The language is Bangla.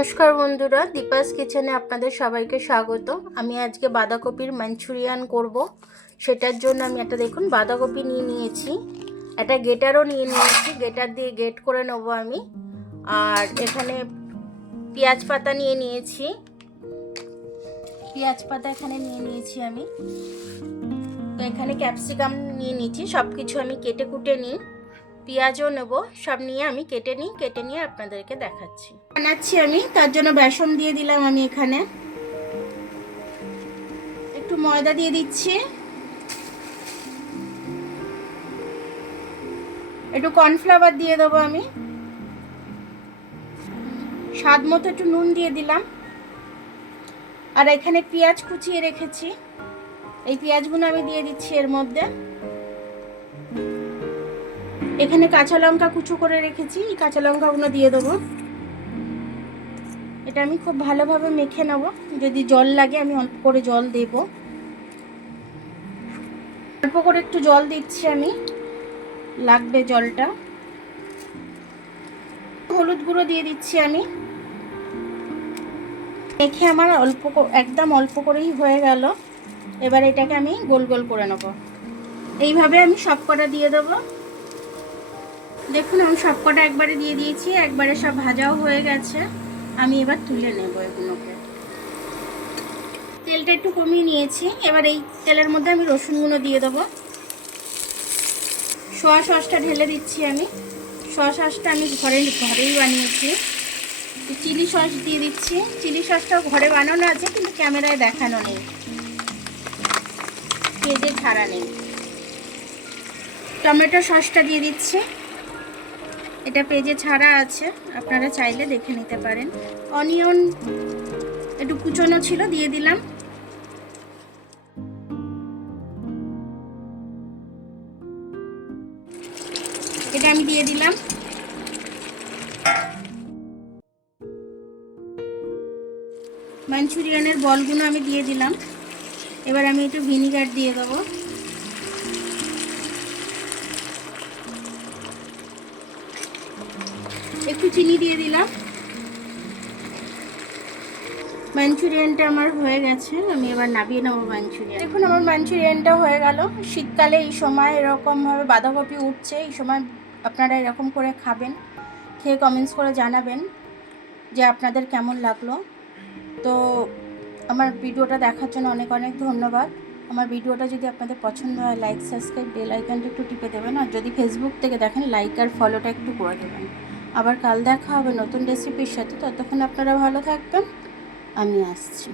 নমস্কার বন্ধুরা, দীপাস কিচেনে আপনাদের সবাইকে স্বাগত। আমি আজকে বাঁধাকপির মাঞ্চুরিয়ান করব। সেটার জন্য আমি একটা দেখুন বাঁধাকপি নিয়ে নিয়েছি, একটা গেটারও নিয়ে নিয়েছি, গেটার দিয়ে গেট করে নেব আমি। আর এখানে পেঁয়াজ পাতা নিয়ে নিয়েছি, পেঁয়াজ পাতা এখানে নিয়ে নিয়েছি আমি। তো এখানে ক্যাপসিকাম নিয়ে নিয়েছি, সব কিছু আমি কেটে কুটে নিই। পেঁয়াজও নেব, সব নিয়ে আমি কেটে নিয়ে আপনাদেরকে দেখাচ্ছি। বানাচ্ছি আমি, তার জন্য বেসন দিয়ে দিলাম আমি, এখানে একটু ময়দা দিয়ে দিচ্ছি, একটু কর্নফ্লাওয়ার দিয়ে দেবো আমি, স্বাদ মতো একটু নুন দিয়ে দিলাম। আর এখানে পেঁয়াজ কুচিয়ে রেখেছি, এই পেঁয়াজগুলো আমি দিয়ে দিচ্ছি এর মধ্যে। এখানে কাঁচা লঙ্কা কুচো করে রেখেছি, এই কাঁচা লঙ্কাগুলো দিয়ে দেবো। এটা আমি খুব ভালোভাবে মেখে নেব। যদি জল লাগে আমি অল্প করে জল দেব, অল্প করে একটু জল দিচ্ছি আমি, লাগবে জলটা। হলুদ গুঁড়ো দিয়ে দিচ্ছি আমি। মেখে আমার একদম অল্প করেই হয়ে গেল। এবার এটাকে আমি গোল গোল করে নেব। এইভাবে আমি সবকটা দিয়ে দেবো। দেখুন আমি সবকটা একবারে দিয়ে দিয়েছি, একবারে সব ভাজাও হয়ে গেছে। আমি এবার তুলে নেব এগুলোকে। তেলটা একটু কমিয়ে নিয়েছি, এবার এই তেলের মধ্যে আমি রসুনগুলো দিয়ে দেবো। সোয়া সসটা ঢেলে দিচ্ছি আমি। সোয়া সসটা আমি ঘরেই বানিয়েছি। চিলি সস দিয়ে দিচ্ছি, চিলি সসটাও ঘরে বানানো আছে, কিন্তু ক্যামেরায় দেখানো নেই, পেজে ছাড়া নেই। টমেটো সসটা দিয়ে দিচ্ছি, এটা পেজে ছাড়া আছে, আপনারা চাইলে দেখে নিতে পারেন। অনিয়ন একটু কুচনো ছিল, দিয়ে দিলাম। এটা আমি দিয়ে দিলাম। মাঞ্চুরিয়ানের বলগুলো আমি দিয়ে দিলাম। এবার আমি একটু ভিনিগার দিয়ে দেবো, একটু চিনি দিয়ে দিলাম। মাঞ্চুরিয়ানটা আমার হয়ে গেছে, আমি এবার নামিয়ে নেবো মাঞ্চুরিয়ান। দেখুন আমার মাঞ্চুরিয়ানটা হয়ে গেল। শীতকালে এই সময় এরকমভাবে বাঁধাকপি উঠছে, এই সময় আপনারা এরকম করে খাবেন, খেয়ে কমেন্টস করে জানাবেন যে আপনাদের কেমন লাগলো। তো আমার ভিডিওটা দেখার জন্য অনেক অনেক ধন্যবাদ। আমার ভিডিওটা যদি আপনাদের পছন্দ হয়, লাইক, সাবস্ক্রাইব, বেল আইকনটা একটু টিপে দেবেন। আর যদি ফেসবুক থেকে দেখেন, লাইক আর ফলোটা একটু করে দেবেন। আবার কাল দেখা হবে নতুন রেসিপির সাথে। ততক্ষণ আপনারা ভালো থাকবেন, আমি আসছি।